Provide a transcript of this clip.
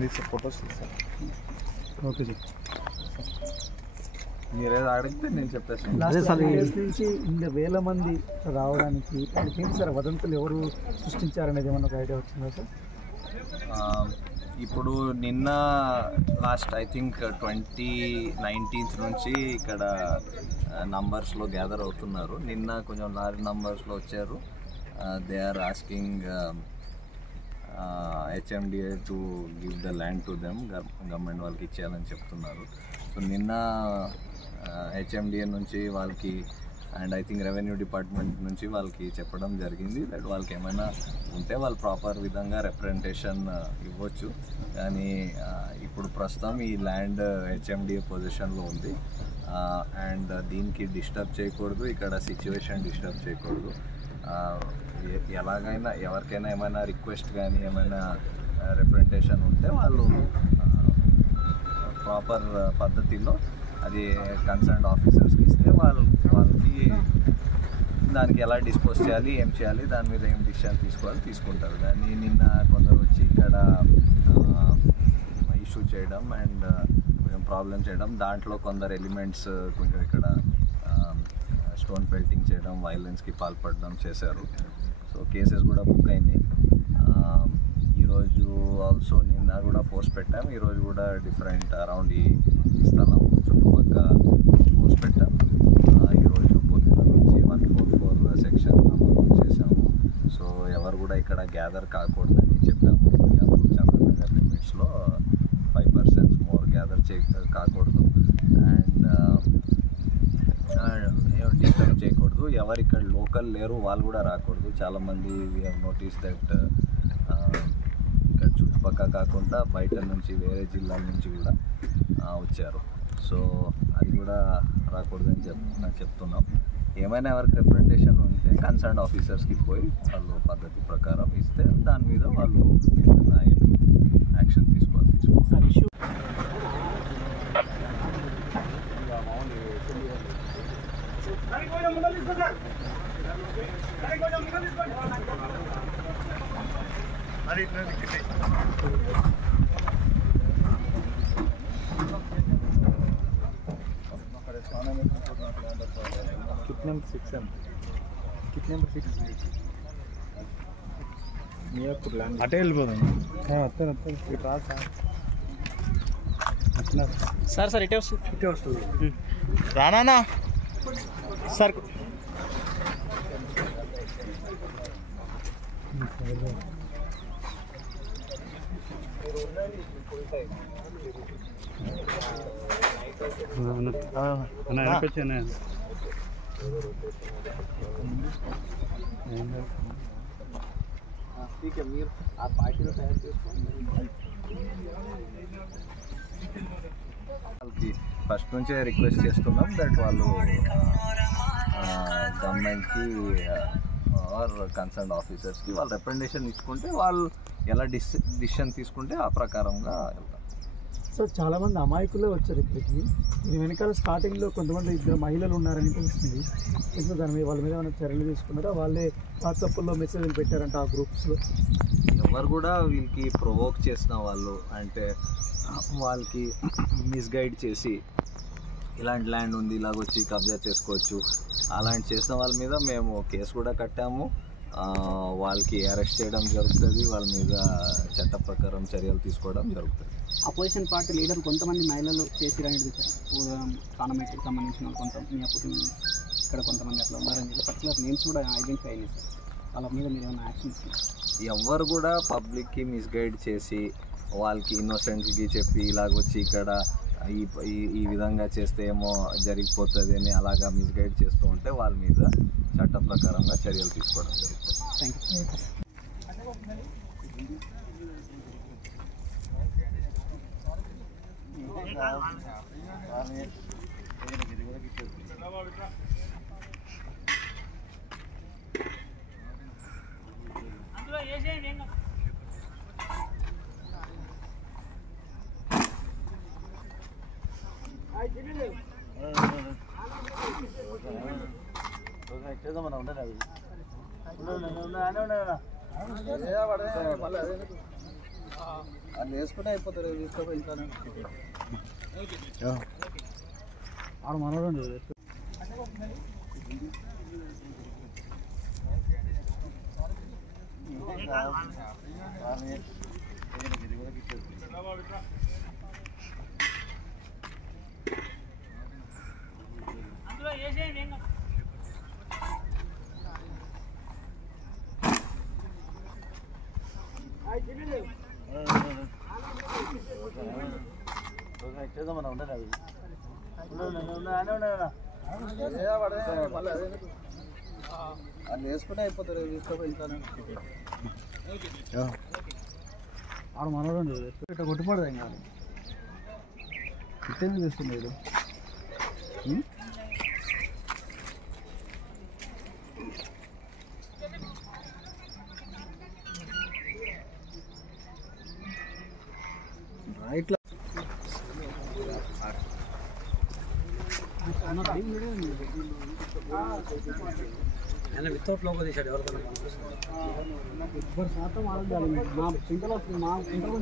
నేను తీసే ఫొటోస్ తీస్తాను. ఓకే సార్, మీరేదో అడిగితే నేను చెప్పేస్తాను. నుంచి ఇన్ని వేల మంది రావడానికి ఏంటి సార్ వదంతులు ఎవరు సృష్టించారనేది ఏమన్నా ఒక ఐడియా వచ్చిందా సార్? ఇప్పుడు నిన్న లాస్ట్ ఐ థింక్ 2019 నుంచి ఇక్కడ నంబర్స్లో గ్యాదర్ అవుతున్నారు. నిన్న కొంచెం లార్జ్ నంబర్స్లో వచ్చారు. They are asking HMDA to give the land to them, government వాళ్ళకి ఇచ్చేయాలని చెప్తున్నారు. సో నిన్న HMDA నుంచి వాళ్ళకి and I think revenue department నుంచి వాళ్ళకి చెప్పడం జరిగింది దట్ వాళ్ళకి ఏమైనా ఉంటే వాళ్ళు ప్రాపర్ విధంగా రిప్రజెంటేషన్ ఇవ్వచ్చు. కానీ ఇప్పుడు ప్రస్తుతం ఈ ల్యాండ్ HMDA పొజిషన్లో ఉంది అండ్ దీనికి డిస్టర్బ్ చేయకూడదు, ఇక్కడ సిచ్యువేషన్ డిస్టర్బ్ చేయకూడదు. ఎలాగైనా ఎవరికైనా ఏమైనా రిక్వెస్ట్ కానీ ఏమైనా రిప్రజెంటేషన్ ఉంటే వాళ్ళు ప్రాపర్ పద్ధతిలో అది కన్సర్న్డ్ ఆఫీసర్స్కి ఇస్తే వాళ్ళకి దానికి ఎలా డిస్పోజ్ చేయాలి, ఏం చేయాలి, దాని మీద ఏం డిసిషన్ తీసుకోవాలి తీసుకుంటారు. కానీ నిన్న కొందరు వచ్చి ఇక్కడ ఇష్యూ చేయడం అండ్ కొంచెం ప్రాబ్లం చేయడం, దాంట్లో కొందరు ఎలిమెంట్స్ కొంచెం ఇక్కడ స్టోన్ పెల్టింగ్ చేయడం, వైలెన్స్కి పాల్పడడం చేశారు. సో కేసెస్ కూడా బుక్ అయినాయి. ఈరోజు ఆల్సో నిన్న కూడా ఫోర్స్ పెట్టాం, ఈరోజు కూడా డిఫరెంట్ అరౌండ్ ఈ స్థలం చుట్టుపక్క ఫోర్స్ పెట్టాం. ఈరోజు పొద్దున నుంచి 144 సెక్షన్ అమలు చేశాము. సో ఎవరు కూడా ఇక్కడ గ్యాదర్ కాకూడదని చెప్పాము. చంద్రనగర్ లిమిట్స్లో 5% మోర్ గ్యాదర్ కాకూడదు అండ్ డిస్టర్బ్ చేయకూడదు. ఎవరు ఇక్కడ లోకల్ లేరు వాళ్ళు కూడా రాకూడదు. చాలామంది వీ హ్యావ్ నోటీస్ దట్ ఇక్కడ చుట్టుపక్కల కాకుండా బయట నుంచి వేరే జిల్లాల నుంచి కూడా వచ్చారు. సో అది కూడా రాకూడదని చెప్తున్నాం. ఏమైనా ఎవరికి రిప్రజెంటేషన్ ఉంటే కన్సర్న్డ్ ఆఫీసర్స్కి పోయి వాళ్ళు పద్ధతి ప్రకారం ఇస్తే దాని మీద వాళ్ళు యాక్షన్ తీసుకోవాలి. అటే వెళ్ళిపోదాం సార్. సార్ ఇటే వస్తుంది రానా సార్. మీరు ఆ పార్టీలో తయారు చేసుకోండి. వాళ్ళకి ఫస్ట్ నుంచే రిక్వెస్ట్ చేస్తున్నాం దట్ వాళ్ళు గవర్నమెంట్కి ఆర్ కన్సర్న్డ్ ఆఫీసర్స్కి వాళ్ళు రిప్రజెంటేషన్ ఇచ్చుకుంటే వాళ్ళు ఎలా డిసిషన్ తీసుకుంటే ఆ ప్రకారంగా వెళ్తాం. సార్ చాలామంది అమాయకులే వచ్చారు ఇక్కడికి. దీని వెనకాల స్టార్టింగ్లో కొంతమంది 2 మహిళలు ఉన్నారని తెలిసింది. దాని మీద వాళ్ళ మీద ఏమైనా చర్యలు తీసుకున్నారా? వాళ్ళే వాట్సాప్లో మెసేజ్లు పెట్టారంట ఆ గ్రూప్స్లో. ఎవరు కూడా వీళ్ళకి ప్రొవోక్ చేసిన వాళ్ళు అంటే వాళ్ళకి మిస్గైడ్ చేసి ఇలాంటి ల్యాండ్ ఉంది ఇలాగొచ్చి కబ్జా చేసుకోవచ్చు అలాంటి చేసిన వాళ్ళ మీద మేము కేసు కూడా కట్టాము. వాళ్ళకి అరెస్ట్ చేయడం జరుగుతుంది, వాళ్ళ మీద చట్ట ప్రకారం చర్యలు తీసుకోవడం జరుగుతుంది. అపోజిషన్ పార్టీ లీడర్ కొంతమంది మహిళలు చేసిరనేది సార్ కానమేట్కి సంబంధించిన కొంత ఇక్కడ కొంతమంది అట్లా ఉన్నారని పర్టికులర్ నేమ్స్ కూడా ఐడెంటిఫై అయినాయి సార్. వాళ్ళ మీద మీరు ఏమైనా యాక్షన్స్? ఎవరు కూడా పబ్లిక్కి మిస్గైడ్ చేసి వాళ్ళకి ఇన్నోసెంట్కి చెప్పి ఇలాగొచ్చి ఇక్కడ ఈ విధంగా చేస్తే ఏమో జరిగిపోతుంది అని అలాగా మిస్గైడ్ చేస్తూ ఉంటే వాళ్ళ మీద చట్ట ప్రకారంగా చర్యలు తీసుకోవడం జరుగుతుంది. థ్యాంక్ అది వేసుకుంటే అయిపోతారు తీసుకుపోతాను ఆడ మనోడు అది వేసుకుంటే అయిపోతారు తీసుకుపోతాను ఆడ మనోడు ఇట్లా కొట్టుపడదు ఇంకా ఇట్టేందుకు చేస్తున్నాడు ఇట్లా వితౌట్ లోగో తీసాడు ఎవరికైనా ఇద్దరు శాతం ఆలోచించాలి మా పింటలో మా పింటలో